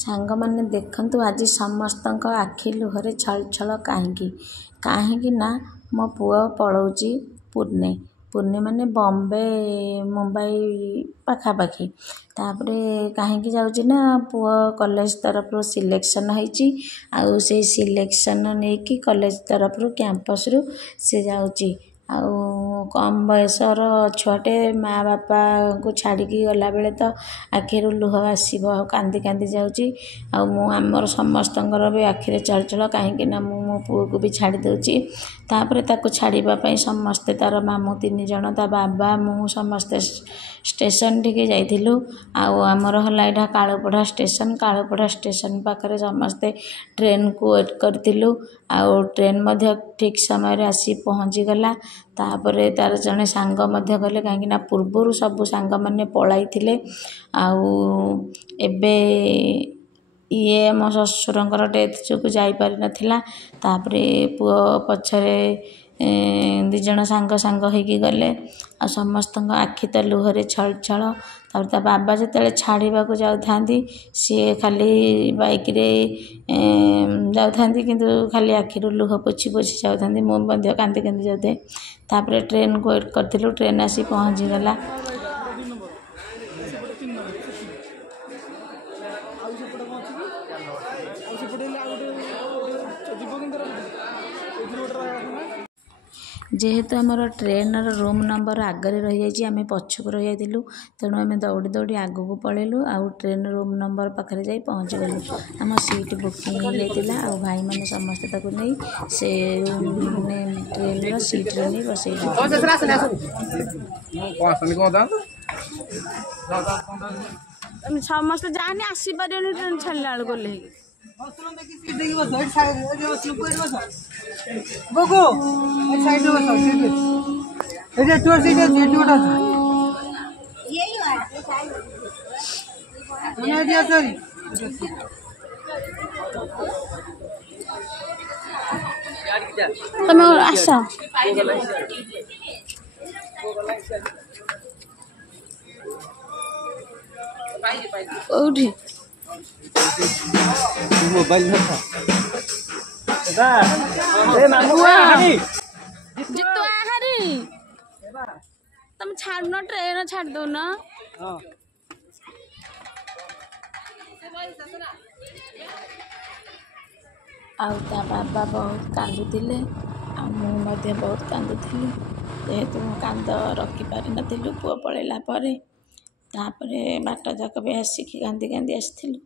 ସାଙ୍ଗମାନେ ଦେଖନ୍ତୁ ଆଜି ସମସ୍ତଙ୍କ ଆଖି ଲୁହରେ ଛଳ ଛଳ କାହିଁକି ନା ମୋ ପୁଅ ପଳଉଛି ପୁନେ ମାନେ ବମ୍ବେ ମୁମ୍ବାଇ ପାଖାପାଖି। ତାପରେ କାହିଁକି ଯାଉଛି ନା ପୁଅ କଲେଜ ତରଫରୁ ସିଲେକ୍ସନ୍ ହେଇଛି। ଆଉ ସେଇ ସିଲେକ୍ସନ୍ ନେଇକି କଲେଜ ତରଫରୁ କ୍ୟାମ୍ପସରୁ ସେ ଯାଉଛି। ଆଉ କମ୍ ବୟସର ଛୁଆଟେ ମାଆ ବାପାଙ୍କୁ ଛାଡ଼ିକି ଗଲାବେଳେ ତ ଆଖିରୁ ଲୁହ ଆସିବ। ଆଉ କାନ୍ଦି କାନ୍ଦି ଯାଉଛି। ଆଉ ମୁଁ ଆମର ସମସ୍ତଙ୍କର ବି ଆଖିରେ ଚଳଚଳ କାହିଁକି ନା ମୁଁ ମୋ ପୁଅକୁ ବି ଛାଡ଼ି ଦେଉଛି। ତାପରେ ତାକୁ ଛାଡ଼ିବା ପାଇଁ ସମସ୍ତେ ତାର ମାମୁଁ 3 ଜଣ ତା ବାବା ମୁଁ ସମସ୍ତେ ଷ୍ଟେସନ ଟିକେ ଯାଇଥିଲୁ। ଆଉ ଆମର ହେଲା ଏଇଟା କାଳୁପଡ଼ା ଷ୍ଟେସନ ପାଖରେ ସମସ୍ତେ ଟ୍ରେନକୁ ୱେଟ୍ କରିଥିଲୁ। ଆଉ ଟ୍ରେନ ମଧ୍ୟ ଠିକ୍ ସମୟରେ ଆସି ପହଞ୍ଚିଗଲା। ତାପରେ ତାର ଜଣେ ସାଙ୍ଗ ମଧ୍ୟ ଗଲେ କାହିଁକିନା ପୂର୍ବରୁ ସବୁ ସାଙ୍ଗମାନେ ପଳାଇଥିଲେ। ଆଉ ଏବେ ମୋ ଶ୍ୱଶୁରଙ୍କର ଡେଥ୍ ଯୋଗୁଁ ଯାଇପାରିନଥିଲା। ତାପରେ ପୁଅ ପଛରେ 2 ଜଣ ସାଙ୍ଗ ହେଇକି ଗଲେ। ଆଉ ସମସ୍ତଙ୍କ ଆଖି ତ ଲୁହରେ ଛଳଛଳ। ତାପରେ ତା ବାବା ଯେତେବେଳେ ଛାଡ଼ିବାକୁ ଯାଉଥାନ୍ତି ସିଏ ଖାଲି ବାଇକରେ ଯାଉଥାନ୍ତି କିନ୍ତୁ ଖାଲି ଆଖିରୁ ଲୁହ ପୋଛି ଯାଉଥାନ୍ତି। ମୁଁ ମଧ୍ୟ କାନ୍ଦି କାନ୍ଦି ଯାଉଥାଏ। ତାପରେ ଟ୍ରେନକୁ ୱେଟ୍ କରିଥିଲୁ। ଟ୍ରେନ ଆସି ପହଞ୍ଚିଗଲା। ଯେହେତୁ ଆମର ଟ୍ରେନର ରୁମ୍ ନମ୍ବର ଆଗରେ ରହିଯାଇଛି ଆମେ ପଛକୁ ରହିଯାଇଥିଲୁ। ତେଣୁ ଆମେ ଦୌଡ଼ି ଦୌଡ଼ି ଆଗକୁ ପଳେଇଲୁ। ଆଉ ଟ୍ରେନ ରୁମ୍ ନମ୍ବର ପାଖରେ ଯାଇ ପହଞ୍ଚିଗଲୁ। ଆମ ସିଟ୍ ବୁକିଂ ହେଇଯାଇଥିଲା। ଆଉ ଭାଇମାନେ ସମସ୍ତେ ତାକୁ ନେଇ ସେ ଟ୍ରେନର ସିଟ୍ରେ ନେଇ ବସେଇ ଦେଇଥିଲେ। ସମସ୍ତେ ଯାହାନି ଆସିପାରିବନି ଟ୍ରେନ ଛାଡ଼ିଲା ବେଳକୁ ଓହ୍ଲେଇକି ତମେ ଆସ। କୋଉଠି ମୋବାଇଲ ଜିତୁ ଆହାରି ତମେ ଛାଡୁନ ଟ୍ରେନ ଛାଡ଼ି ଦଉନ। ଆଉ ତା ବାବା ବହୁତ କାନ୍ଦୁଥିଲେ। ଆଉ ମୁଁ ମଧ୍ୟ ବହୁତ କାନ୍ଦୁଥିଲି। ଯେହେତୁ ମୁଁ କାନ୍ଦ ରଖିପାରିନଥିଲୁ ପୁଅ ପଳେଇଲା ପରେ। ତାପରେ ବାଟ ଯାକ ବି ଆସିକି କାନ୍ଦି କାନ୍ଦି ଆସିଥିଲୁ।